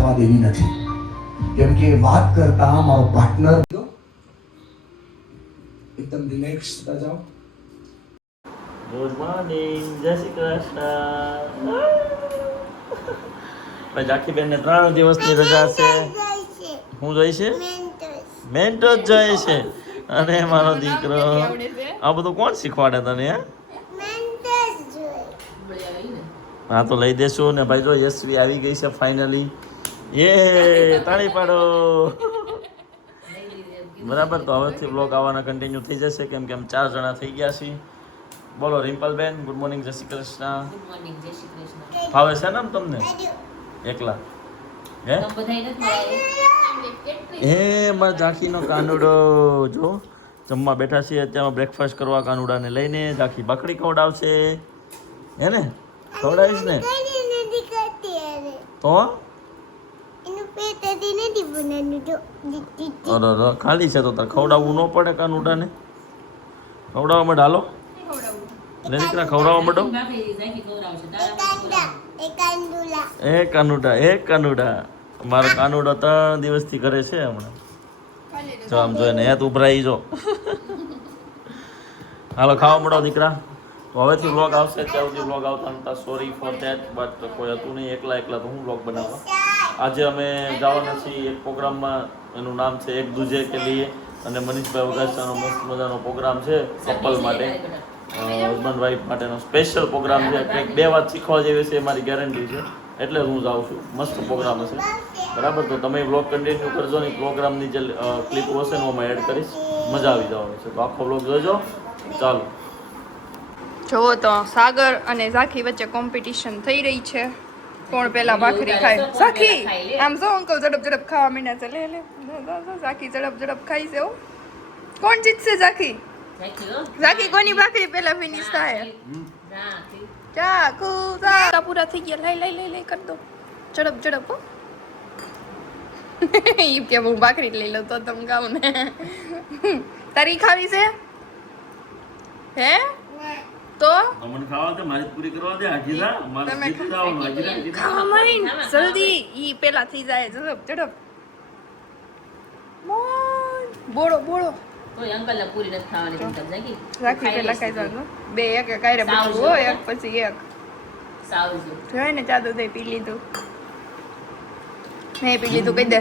થવા દેવી નથી, કેમ કે વાત કરતા મારો પાર્ટનર એકદમ રિલેક્સ થતા જાઓ. ગુડ મોર્નિંગ, જય શ્રી કૃષ્ણ. ભાઈ જાખીબેન ને 3 દિવસની રજા છે. હું જોઈ છે? મેન્ટો જ જાય છે. અને મારો દીકરો આ બધું કોણ શીખવાડે તને? હા તો લઈ દેશું ને ભાઈ. જો યશવી આવી ગઈ છે ફાઇનલી. તાળી પાડો. બરાબર, તો હવેથી બ્લોગ આવવાના કન્ટિન્યુ થઈ જશે, કેમ કે 4 જણા થઈ ગયા છીએ. બોલો રિમ્પલબેન, ગુડ મોર્નિંગ, જય શ્રી કૃષ્ણ. ગુડ મોર્નિંગ, જય શ્રી કૃષ્ણ. ફાવે છે ને તમને એકલા? હે મારા ઝાંખીનો કાનુડો જો જમવા બેઠા છીએ અત્યારમાં, બ્રેકફાસ્ટ કરવા કાનુડાને લઈને. ઝાંખી ભાખરી ખવડાવશે, હે ને? ખવડાવીશ ને તો? અરે ખાલી છે તો તાર ખવડાવવું ન પડે કાનુડાને? ખવડાવવા માંડ, હાલો લે દીકરા, ખવડાવવા માંડો. કાનુડા મારો કાનુડો 3 દિવસથી ઘરે છે હમણાં. જો આમ જોઈને હેત ઉભરાઈ જો. હાલો ખાવા માંડો દીકરા. તો હવેથી વ્લોગ આવશે, ત્યાં સુધી વ્લોગ આવતા નતા, સોરી ફોર ધેટ. બટ કોઈ હતું નહીં, એકલા તો હું વ્લોગ બનાવવા. આજે અમે જવાના છીએ એક પ્રોગ્રામમાં, એનું નામ છે એક દૂજે કે લીએ, અને મનીષભાઈ વગાસિયાનો મસ્ત મજાનો પ્રોગ્રામ છે કપલ માટે, હસબન્ડ વાઈફ માટેનો સ્પેશિયલ પ્રોગ્રામ છે. કંઈક 2 વાત શીખવા જેવી છે, એ મારી ગેરંટી છે, એટલે હું જાઉં છું. મસ્ત પ્રોગ્રામ હશે, બરાબર? તો તમે વ્લોગ કન્ટિન્યુ કરજો ને, પ્રોગ્રામની જે ક્લિપ હશે ને હું એડ કરીશ, મજા આવી જવાની છે. તો આખો વ્લોગ જોજો. ચાલો જોવો તો સાગર અને ઝાંખી વચ્ચે કોમ્પિટિશન થઈ રહી છે, કોણ પેલા ભાખરી ખાય. ઝાંખી આમ જો અંકલ ઝડપ ઝડપ ખાવા માંડ્યા છે. લે ઝાંખી ઝડપ ઝડપ ખાઈ છે. કોણ જીતશે? ઝાંખી કોની ભાખરી પેલા ફિનિશ થાય? ચાકુ પૂરા થઈ ગયા. લઈ કર દો ઝડપ ઝડપ. હો ઈ કે હું ભાખરી લઈ લઉં તો તમે ખાવ ને. તારી ખાવી છે? હે તો મને ખાવા દે, મારી પૂરી કરવા દે. હાજીરા મારે જીતી જવાનું. હાજીરા ખાવા મળી જલ્દી, ઈ પેલા થઈ જાય. ઝડપ ઝડપ. બોળો કોઈ અંકલ ને પૂરી નથી ખાવાની ચિંતા જાગી. રાખી પેલા ખાઈ જવાનું. 2 એક કાયરે બધું હોય, એક પછી એક. સાવજો જોઈ ને ચાદુ દે પી લીધું. નહીં પી લીધું કહી દે.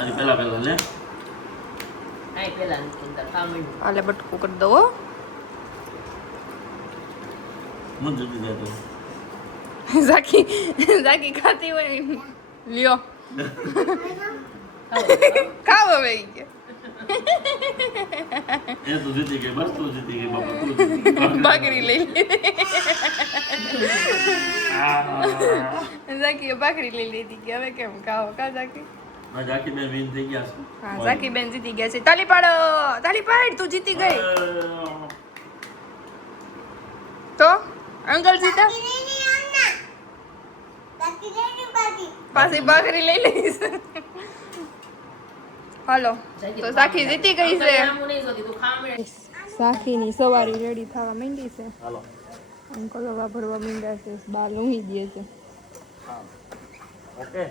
અરે પેલા લે. આય પેલા ની ચિંતા ખાવા માંડો. આલે બટકું કરી દો. મન જલ્દી દે તો. ઝાંખી ખાતી હોય લ્યો. ખાવ હવે ઈ કે. એ તો જીતી ગઈ, બસ તું જીતી ગઈ બાપા, તું જીતી ગઈ. ભાખરી લઈ લીધી. ઝાંખીએ ભાખરી લઈ લીધી કે હવે કેમ ખાઓ? કા ઝાંખી? જાકીબેન વિન થઈ ગયા છે. હા, ઝાંખીબેન જીતી ગયા છે. તાલી પાડો, તાલી પાડ. તું જીતી ગઈ તો અંકલ જીતા. પાછી ભાખરી લઈ લઈશ. હાલો, તો ઝાંખી જીતી ગઈ છે. ઝાંખીની સવારી રેડી થવા માંડી છે. હાલો અંકલ હવા ભરવા માંડ્યા છે, બા લૂહી દે છે. ઓકે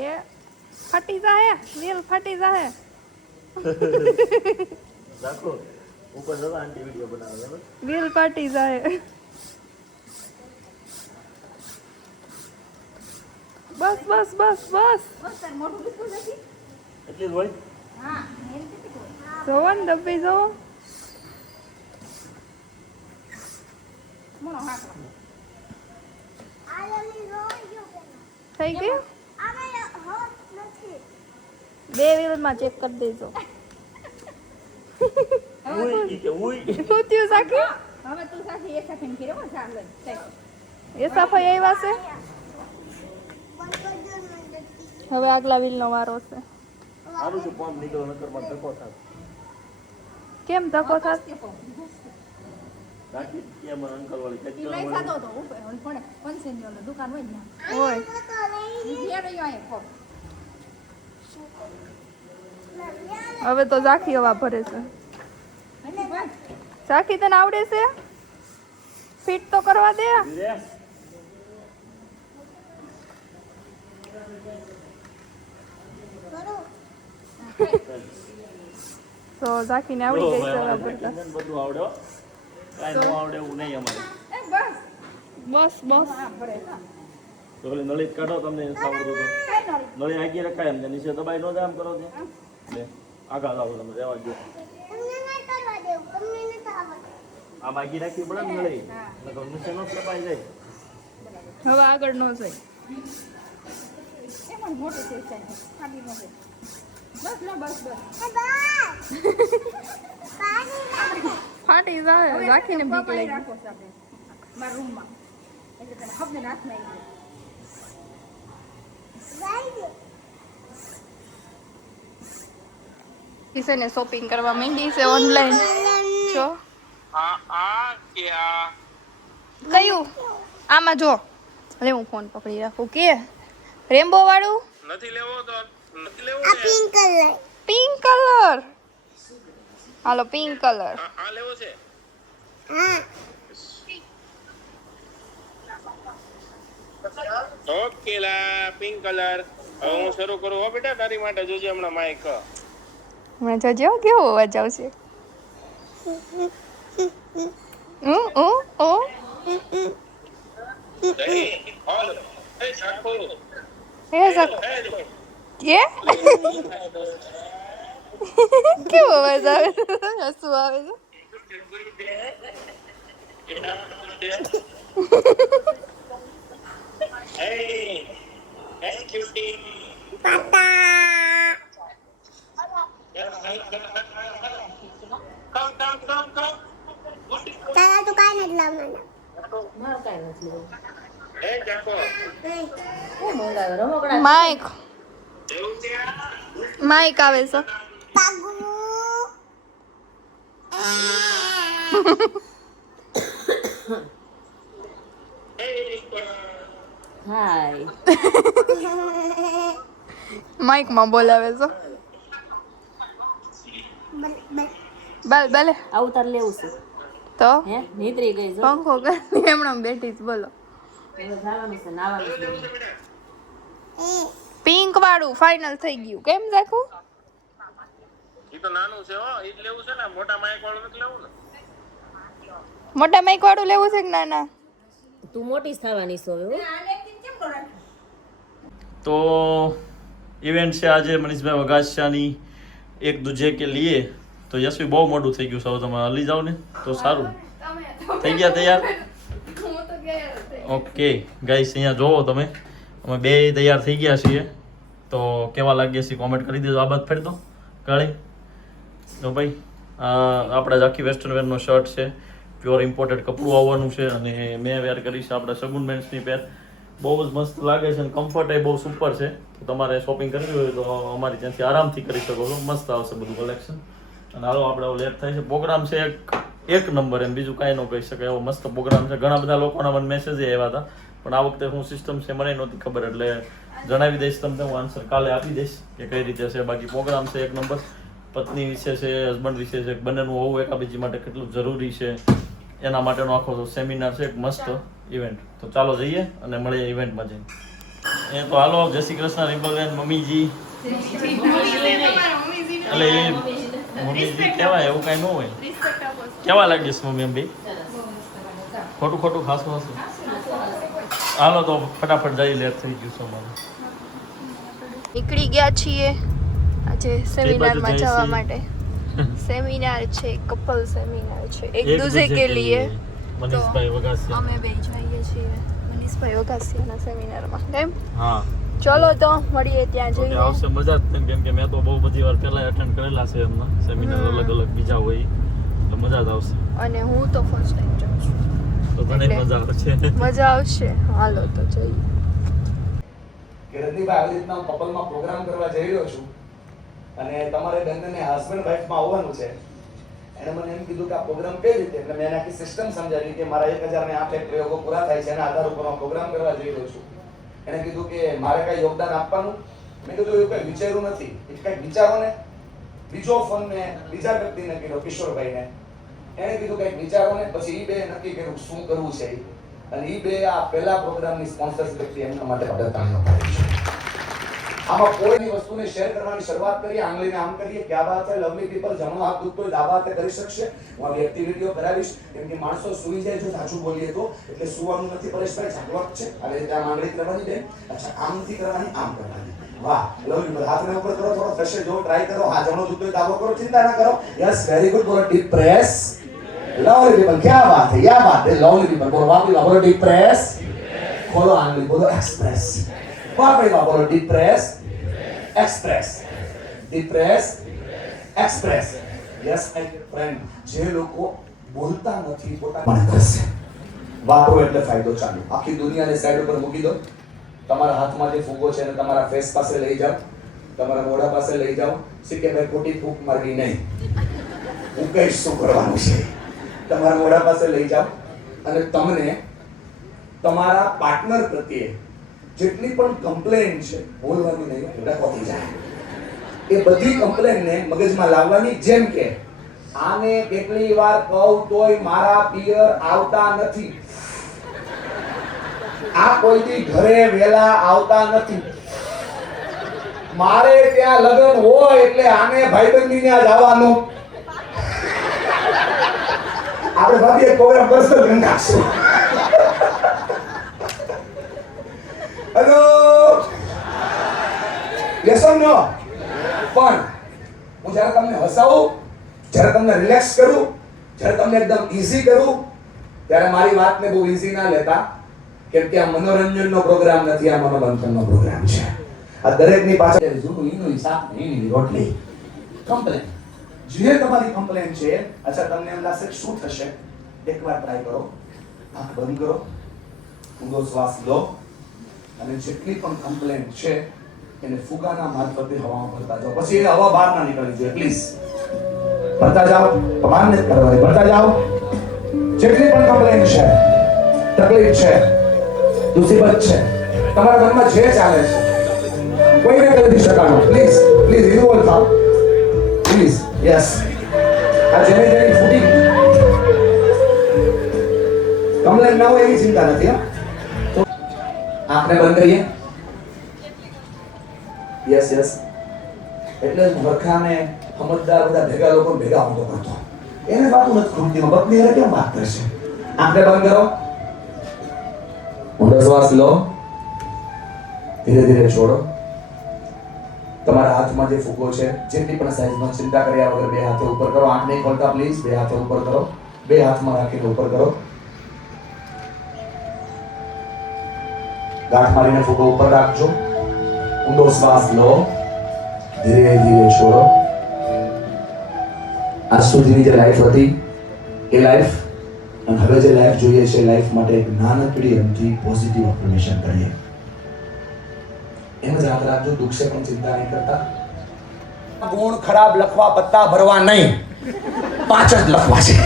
એ ફાટી જાહે, વેલ ફાટી જાહે. રાખો ઉપર જવા, આંટી વિડિયો બનાવે બરાબર. વેલ ફાટી જાહે. બસ એટલી જ હોય. જોવો ને ડબ્બી જોવો. થઈ ગયું? 2 વ્હીલમાં ચેક કરી દેજો. શું થયું ઝાંખી? એ સફાઈ આવ્યા છે. હવે આગલા વ્હીલનો વારો છે. સારું છે, પંપ નીકળો નકર માં ધક્કો થાય. કેમ ધક્કો થાત? રાખી એમાં અંકલ વાળી ખેંચી લઈ જતો તો ઉપર પણ પંચેની ઓલો દુકાન હોય ને હોય હવે તો ઝાંખી હવા ભરે છે. ઝાંખી તને આવડે છે? ફિટ તો કરવા દે. તો ઝાંખીને આવડી ગઈ સવા ભરતા. બધું આવડે હો. કાંઈ ન આવડે એવું નહીં અમારે. બસ બસ તો ઓલી નળી કાઢો તમને આવડતું તો નળી આગી રખાય એમ નીચે દબાઈ નો આમ કરો ત્યાં લે આગળ આવો તમે રહેવા દો આમ આગી રાખવી પડે ને નળી નકર નીચે નો દબાઈ જાય. હવે આગળ નો જાય. એમાં મોટી છે સાઈઝ. ખાલી નો છે. બસ લો બસ બસ. ફાટી જાય ઝાંખીને બીક પપ્પાએ લાગી. રાખો છે આપણે મારા રૂમમાં. એટલે તને હબને હાથમાં આવી કિશને શોપિંગ કરવા માંડી છે ઓનલાઈન. જો કયું આમાં જો લે હું ફોન પકડી રાખું કે રેમ્બો વાળું નથી લેવો તો નથી લેવો પિંક કલર. હાલો પિંક કલર. આ લેવો છે ઓકે લા પિંક કલર હવે હું શરૂ કરું હો બેટા તારી માટે જોજે હમણાં માઈક હમણાં જોજો કેવો અવાજ આવશે. હાલ એ સાખો હે સક કે કેવો અવાજ આવે છે? હસવું આવે છે. Hey, hey, cutie. Come. તારા તો કાંઈ નથી લાવવાના. મારે કાંઈ નથી લેવું. Hey, Jaco. હું મંગાવ્યો રમકડા માઈક એવું છે માઈક આવે છે. પાગુ. હાય માઈકમાં બોલાવે છે. બાલ બાલે આવું તાર લેવું છે તો હે નીતરી ગઈ જો પંખો કરી હમણાં બેઠી જ બોલો. હવે જવાનું છે નાવાનું છે પિંક વાળું ફાઇનલ થઈ ગયું. કેમ રાખું ઈ તો નાનું છે હો ઈ જ લેવું છે ને મોટા માઈક વાળું નથી લેવું ને મોટા માઈક વાળું લેવું છે કે નાના? તું મોટી જ થવાની છો હવે હો. તો ઇવેન્ટ છે આજે મનીષભાઈ વઘાસિયાની એક દૂજે કે લીએ. તો યશવી બહુ મોડું થઈ ગયું છે. હવે તમે હલી જાઓ ને તો સારું. થઈ ગયા તૈયાર? ઓકે ગાઈસ અહીંયા જોવો તમે અમે બે તૈયાર થઈ ગયા છીએ. તો કેવા લાગીએ છીએ કોમેન્ટ કરી દેજો. આ બાદ ફેર દો કાળી તો ભાઈ આપણા જ આખી વેસ્ટર્ન વેરનો શર્ટ છે. પ્યોર ઇમ્પોર્ટેડ કપડું આવવાનું છે અને મેં વેર કરી છે આપણા સગુન મેન્સની પેર. બહુ જ મસ્ત લાગે છે અને કમ્ફર્ટ એ બહુ સુપર છે. તો તમારે શોપિંગ કરવી હોય તો અમારી ત્યાંથી આરામથી કરી શકો છો. મસ્ત આવશે બધું કલેક્શન. અને હાલો આપણે લેટ થાય છે. પ્રોગ્રામ છે એક નંબર એમ બીજું કાંઈ ન કહી શકાય એવો મસ્ત પ્રોગ્રામ છે. ઘણા બધા લોકોના મને મેસેજ આવ્યા હતા પણ આ વખતે હું સિસ્ટમ છે મને નહોતી ખબર એટલે જણાવી દઈશ તમને. હું આન્સર કાલે આપી દઈશ કે કઈ રીતે છે. બાકી પ્રોગ્રામ છે એક નંબર. પત્ની વિશે છે, હસબન્ડ વિશે છે, બંનેનું હોવું એકાબીજી માટે કેટલું જરૂરી છે એના માટેનો આખો સેમિનાર છે. એક મસ્ત ઇવેન્ટ. તો ચાલો જઈએ અને મળીએ ઇવેન્ટમાં જઈને. એ તો હાલો જય શ્રી કૃષ્ણ રિમ્પલબેન મમ્મીજી. એટલે એ મમ્મીજી કહેવાય એવું કાંઈ ન હોય. કેવા લાગીશ મમ્મી એમ ભાઈ? ખોટું ખાસું હશે. હાલો તો ફટાફટ જઈ લેટ થઈ ગયું છે અમારે. નીકળી ગયા છીએ આજે સેમિનારમાં જઈએ જવા છીએ? માટે. સેમિનાર છે કપલ સેમિનાર છે એક દૂજે કે લીએ. મનીષભાઈ વઘાસિયા. અમે બે જઈએ છીએ મનીષભાઈ વઘાસિયાના સેમિનારમાં. કેમ હા ચલો તો મળીએ ત્યાં ઓકે, જઈને. આવશે મજા જ થાય કેમ કે મેં તો બહુ બધી વાર પહેલા અટેન્ડ કરેલા છે એમના સેમિનાર અલગ અલગ બીજા હોય એટલે મજા જ આવશે. અને હું તો ફર્સ્ટ ટાઈમ જાઉં છું. તો ઘણી એટલે મજા આવશે. મજા આવશે. હાલો તો જઈએ. કે રતિભાઈ આવી રીતના હું કપલમાં પ્રોગ્રામ કરવા જઈ રહ્યો છું અને તમારે બંનેને હસબન્ડ વાઈફમાં આવવાનું છે. એને મને એમ કીધું કે આ પ્રોગ્રામ કઈ રીતે એટલે મેં આખી સિસ્ટમ સમજાવી કે મારા 1008 પ્રયોગો પૂરા થાય છે એના આધાર ઉપર હું પ્રોગ્રામ કરવા જઈ રહ્યો છું. એને કીધું કે મારે કઈ યોગદાન આપવાનું. મેં કીધું એવું કઈ વિચાર્યું નથી. એટલે કંઈક વિચારો ને. બીજો ફોન મેં બીજા વ્યક્તિને કીધો કિશોરભાઈને. એને કીધું કંઈક વિચારો ને પછી ઈ બે નક્કી કર્યું શું કરવું છે અને ઈ બે આ પહેલા પ્રોગ્રામની સ્પોન્સરશિપ એમના માટે પ્રયત્ન કર્યો છે. આમાં કોઈની વસ્તુને શેર કરવાની શરૂઆત કરીએ, આંગળીને આમ કરીએ, ક્યાં વાત છે લવલી પીપલ, જમણો હાથ દુખતો હોય ડાબા હાથે કરી શકશે. હું આવી એક્ટિવિટીઓ કરાવીશ કેમ કે માણસો સૂઈ જાય જો સાચું બોલીએ તો, એટલે સુવાનું નથી પરેશભાઈ, જાગવાનું છે. આવી રીતે આમ આંગળી કરવાની બેન. અચ્છા, આમ નથી કરવાની, આમ કરવાની. વાહ, લવલી પીપલ, હાથને ઉપર કરો, થોડો થશે જો, ટ્રાય કરો. હા, જમણો દુખતો હોય ડાબો કરો, ચિંતા ના કરો. Yes, very good. બોલો ડીપ પ્રેસ. લવલી પીપલ, ક્યાં વાત है, क्या बात है. लवली पीपल, बोलो वापस बोलो ડીપ પ્રેસ. खोलो आंगली, बोलो एक्सप्रेस. वापस बोलो deep press. Express, depress, express. Yes my friend, જે લોકો બોલતા નથી પોતાને કરશે વાપરો એટલે ફાયદો ચાલુ. આખી દુનિયાને સાઈડ ઉપર મૂકી દો. તમારા હાથમાં જે ફૂગો છે એને તમારા ફેસ પાસે લઈ જાઓ, તમારા મોઢા પાસે લઈ જાઓ. કે ભાઈ ખોટી ફૂંક મારવી નહીં, હું કહીશ શું કરવાનું છે. તમારા મોઢા પાસે લઈ જાઓ અને તમને તમારા પાર્ટનર પ્રત્યે જેટલી પણ કમ્પ્લેન છે બોલવાની નહીં, લખવાથી જાય. એ બધી કમ્પ્લેનને મગજમાં લાવવાની. જેમ કે આને કેટલી વાર કહું તોય મારા પિયર આવતા નથી, આ કોઈ દી ઘરે વેલા આવતા નથી, મારે ત્યાં લગ્ન હોય એટલે આને ભાઈબંધી ને જવાનું. આપણે ભાભી એક પ્રોગ્રામ પર્સનલ કરી નાખશું. હેલો, યસ ઓર નો. પણ હું જ્યારે તમને હસાવું, જ્યારે તમને રિલેક્સ કરું, જ્યારે તમને એકદમ ઈઝી કરું, ત્યારે મારી વાતને બહુ ઈઝી ના લેતા, કેમ કે આ મનોરંજનનો પ્રોગ્રામ નથી, આ મનોમંથનનો પ્રોગ્રામ છે. આ દરેકની પાછળ જૂનું ઈનું શાક ઈની રોટલી કમ્પ્લેન. જે તમારી કમ્પ્લેન છે, અચ્છા તમને એમ લાગશે શું થશે, એકવાર ટ્રાય કરો. આંખ બંધ કરો, ઊંડો શ્વાસ લો અને જેટલી પણ કમ્પ્લેન છે એને ફુગાના મારફતે હવામાં ભરતા જાઓ. પછી એ હવા બહાર ના નીકળવી જોઈએ, પ્લીઝ. ભરતા જાઓ, બહાર નથી કરવાની, ભરતા જાઓ. જેટલી પણ કમ્પ્લેન છે, તકલીફ છે, મુસીબત છે, તમારા મનમાં જે ચાલે છે, કોઈને કરી નથી શકાતું. પ્લીઝ પ્લીઝ ઇન્વોલ્વ થાઓ, પ્લીઝ. યસ, આ જેને જેની ફૂટી કમ્પ્લેન ના હોય એની ચિંતા નથી. હા, આંખને બંધ કરીએ. Yes yes. એટલે જ મૂર્ખાને સમજદાર બધા ભેગા લોકો ભેગા હોતો કરતો. એને વાતું નથી ખૂટતી, બપની હારે કેમ વાત કરશે. આંખને બંધ કરો, ઊંડો શ્વાસ લો, ધીરે ધીરે છોડો. તમારા હાથમાં જે ફૂગો છે, જેટલી પણ સાઈઝમાં, ચિંતા કર્યા વગર બે હાથે ઉપર કરો. આંખ નહીં ખોલતા પ્લીઝ, બે હાથે ઉપર કરો, બે હાથમાં રાખીને ઉપર કરો. ગાંઠ મારીને ફૂગો ઉપર રાખજો. ઊંડો શ્વાસ લો, ધીરે ધીરે છોડો. આજ સુધીની જે લાઈફ હતી એ લાઈફ, અને હવે જે લાઈફ જોઈએ છે, લાઈફ માટે એક નાનકડી અમથી પોઝિટિવ અફર્મેશન કરીએ. એમ જ યાદ રાખજો, દુઃખ પણ ચિંતા નહીં કરતા. ગુણ ખરાબ લખવા, પત્તા ભરવા નહીં, 5 જ લખવા છે.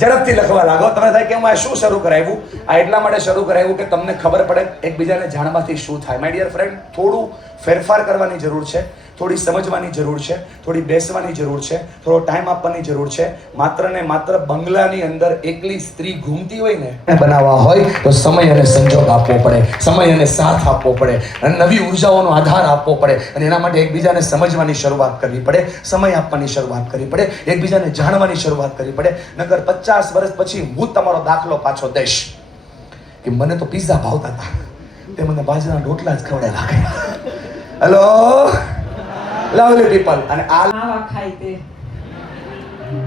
ઝડપથી લખવા લાગો. તમે થાય કે હું આ શું શરૂ કરાવ્યું? આ એટલા માટે શરૂ કરાવ્યું કે તમને ખબર પડે એકબીજાને જાણવાથી શું થાય. માય ડિયર ફ્રેન્ડ, થોડું ફેરફાર કરવાની જરૂર છે, થોડી સમજવાની જરૂર છે, થોડી બેસવાની જરૂર છે, થોડો ટાઈમ આપવાની જરૂર છે. માત્ર ને માત્ર બંગલાની અંદર એકલી સ્ત્રી ઘૂમતી હોય ને બનાવવા હોય તો સમય અને સંજોગ આપવો પડે, સમય અને સાથ આપવો પડે, અને નવી ઉર્જાઓનો આધાર આપવો પડે. અને એના માટે એકબીજાને સમજવાની શરૂઆત કરવી પડે, સમય આપવાની શરૂઆત કરવી પડે, એકબીજાને જાણવાની શરૂઆત કરવી પડે. નકર 50 વર્ષ પછી હું તમારો દાખલો પાછો દઈશ કે મને તો પિઝા ભાવતા હતા, તે મને બાજરાના રોટલા જ ખવડાવ્યા. Hello lovely people. અને આ આવા ખાય તે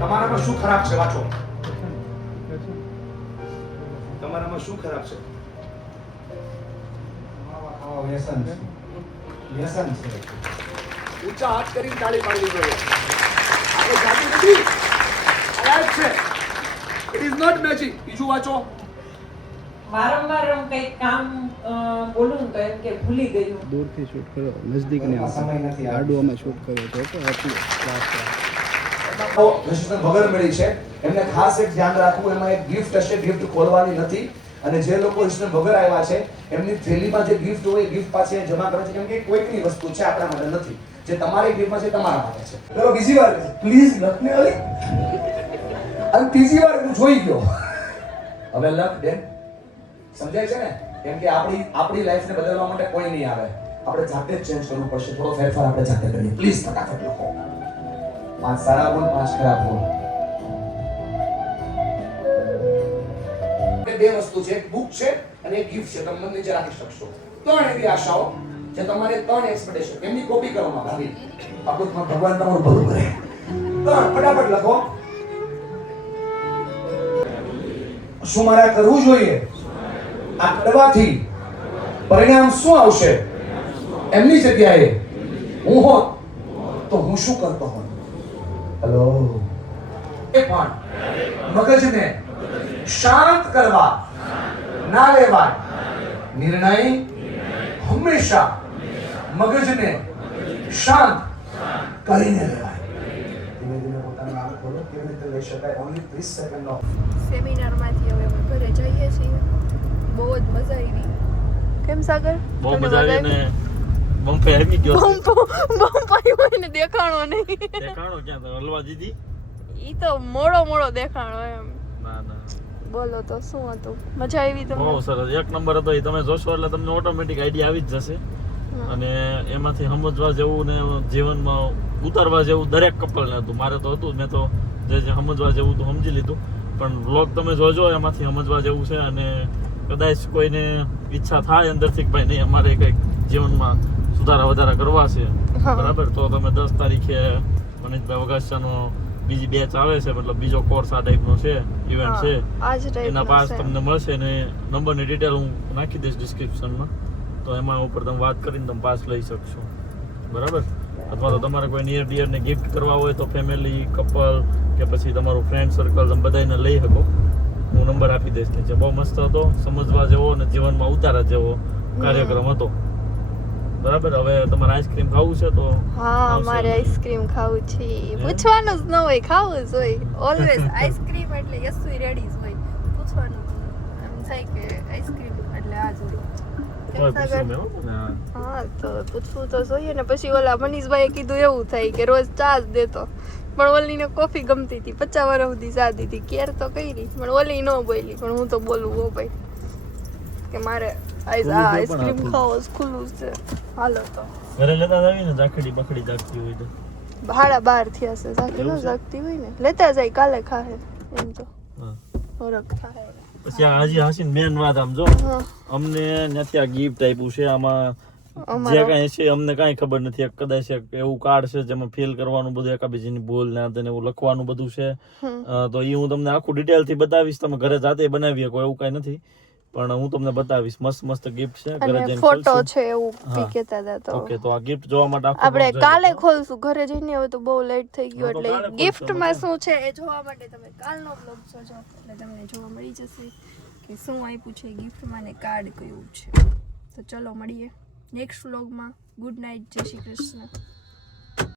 તમારામાં શું ખરાબ છે? વાંચો. તમારામાં શું ખરાબ છે? વ્યસન છે. વ્યસન છે. ઊંચા હાથ કરીને તાળી પાડવી જોઈએ. આપણે જાદુ નથી, લાઈફ છે. It is not magic. બીજું વાંચો. વારંવાર હું કંઈક કામ બોલું ને તો એમ કે ભૂલી ગયું. દૂરથી શૂટ કરો, નજદીક ને સમય નથી. આડુમાં શૂટ કર્યો તો એટલે વગર મળી છે. એમને ખાસ એક ધ્યાન રાખવું, એમાં એક ગિફ્ટ હશે, ગિફ્ટ ખોલવાની નથી. અને જે લોકો ઈશ્વર વગર આવ્યા છે એમની થેલીમાં જે ગિફ્ટ હોય ગિફ્ટ પાછી જમા કરે છે, કેમ કે કોઈકની વસ્તુ છે, આપણા માટે નથી. જે તમારી ગિફ્ટમાં છે તમારા માટે છે. ચલો બીજી વાર પ્લીઝ લખને અલી. અને ત્રીજી વાર હું જોઈ ગયો. હવે લખ બેન, સમજાય છે ને? કેમ કે આપણી લાઈફને બદલવા માટે કોઈ નહીં આવે. આપણે જાતે જ ચેન્જ કરવું પડશે. થોડો ફેરફાર આપણે જાતે કરીએ. પ્લીઝ ફટાફટ લખો. 5 સારા ગુણ, 5 ખરાબ ગુણ. બે વસ્તુ છે, એક બુક છે અને એક ગિફ્ટ છે. તમે મને નીચે રાખી શકશો. 3 એવી આશાઓ જે તમારે 3 એક્સપેક્ટેશન એમની કોપી કરવામાં આવી. આપણું ભગવાન તમારું ભલું કરે. 3 ફટાફટ લખો. શું મારે કરવું જોઈએ? આ કરવાથી પરિણામ શું આવશે? એમની જગ્યાએ હું હોત તો હું શું કરતો હોત? હેલો. એ પણ મગજને શાંત કરવા ના લેવાય. નિર્ણય હંમેશા મગજને શાંત કરીને લેવાય. ધીમે ધીમે પોતાની આંખ ખોલો. કેવી રીતે લઈ શકાય? ઓનલી 30 સેકન્ડનો સેમિનારમાંથી હવે અમે ઘરે જઈએ છીએ. બહુ જ મજા આવી. કેમ સાગર? બહુ મજા આવી ને બમ્પે આવી ગયો છે. બમ્પાઈ હોય ને દેખાણો નહીં. દેખાણો ક્યાં તો હલવા દીધી? ઈ તો મોડો દેખાણો એમ. ના ના બોલો તો શું હતું? મજા આવી તમને? બહુ સરસ, એક નંબર હતો. એ તમે જોશો એટલે તમને ઓટોમેટિક આઈડિયા આવી જ જશે. અને એમાંથી સમજવા જેવું ને જીવનમાં ઉતારવા જેવું દરેક કપલને હતું. મારે તો હતું, મેં તો જે સમજવા જેવું તો સમજી લીધું. પણ વ્લોગ તમે જોજો, એમાંથી સમજવા જેવું છે. અને કદાચ કોઈને ઈચ્છા થાય અંદરથી કે ભાઈ નહીં અમારે કંઈક જીવનમાં સુધારા વધારા કરવા છે, બરાબર, તો તમે 10 તારીખે મનીષભાઈ વગાસિયાનો બીજી બેચ આવે છે, મતલબ બીજો કોર્સ આ ટાઈપનો છે, ઇવેન્ટ છે, એના પાસ તમને મળશે. ને નંબરની ડિટેલ હું નાખી દઈશ ડિસ્ક્રિપ્શનમાં, તો એમાં ઉપર તમે વાત કરીને તમે પાસ લઈ શકશો, બરાબર. અથવા તો તમારે કોઈ નિયર ડિયરને ગિફ્ટ કરવા હોય તો ફેમિલી, કપલ કે પછી તમારું ફ્રેન્ડ સર્કલ તમે બધાને લઈ શકો. હું નંબર આપી દઈશ નીચે. બહુ મસ્ત હતો, સમજવા જેવો અને જીવનમાં ઉતારા જેવો કાર્યક્રમ હતો, બરાબર. હવે તમારે આઈસ્ક્રીમ ખાવું છે તો? હા, મારે આઈસ્ક્રીમ ખાવું છે. પૂછવાનું જ ન હોય, ખાવું જ હોય. ઓલવેઝ આઈસ્ક્રીમ એટલે યસુઈ રેડી જ હોય. પૂછવાનું એમ થાય કે આઈસ્ક્રીમ એટલે આ જ હોય. હા, તો પૂછવું તો જોઈએ ને. પછી ઓલા મનીષભાઈએ કીધું એવું થાય કે રોજ ચા જ દેતો, પણ ઓલીને કોફી ગમતી હતી. 50 વર્ષ સુધી ચા દીધી. કેર તો કરી, પણ ઓલી ન બોલી. પણ હું તો બોલું હો ભાઈ કે મારે આઈસ્ક્રીમ ખાવો ખુલ્લું છે. હાલો તો ઘરે લેતા જાવી ને, જાખડી બખડી જાગતી હોય તો. 12:30 થયા છે. જાખડી ન જાગતી હોય ને લેતા જાય, કાલે ખાહે એમ તો ફરક થાય. પછી આ હજી હાસીન મેન વાત આમ જો, અમને નથી આ ગિફ્ટ આપ્યું છે, આમાં જે કાંઈ છે અમને કાંઈ ખબર નથી. કદાચ એવું કાર્ડ છે જેમાં ફિલ કરવાનું બધું, એકાબીજીની ભૂલ ને તેને એવું લખવાનું બધું છે. તો એ હું તમને આખું ડિટેલથી બતાવીશ. તમે ઘરે જાતે બનાવી શકો એવું કાંઈ નથી, પણ હું તમને બતાવીશ. મસ્ત મસ્ત ગિફ્ટ છે. ઘરે જઈને ફોટો છે એવું બી કહેતા હતા. તો ઓકે, તો આ ગિફ્ટ જોવા માટે આપણે કાલે ખોલશું. ઘરે જઈને હવે તો બહુ લેટ થઈ ગયો, એટલે ગિફ્ટમાં શું છે એ જોવા માટે તમે કાલનો બ્લોગ જોજો, એટલે તમને જોવા મળી જશે કે શું આપ્યું છે ગિફ્ટમાં ને કાર્ડ કયું છે. તો ચલો મળીએ નેક્સ્ટ વ્લોગમાં. ગુડ નાઇટ, જય શ્રી કૃષ્ણ.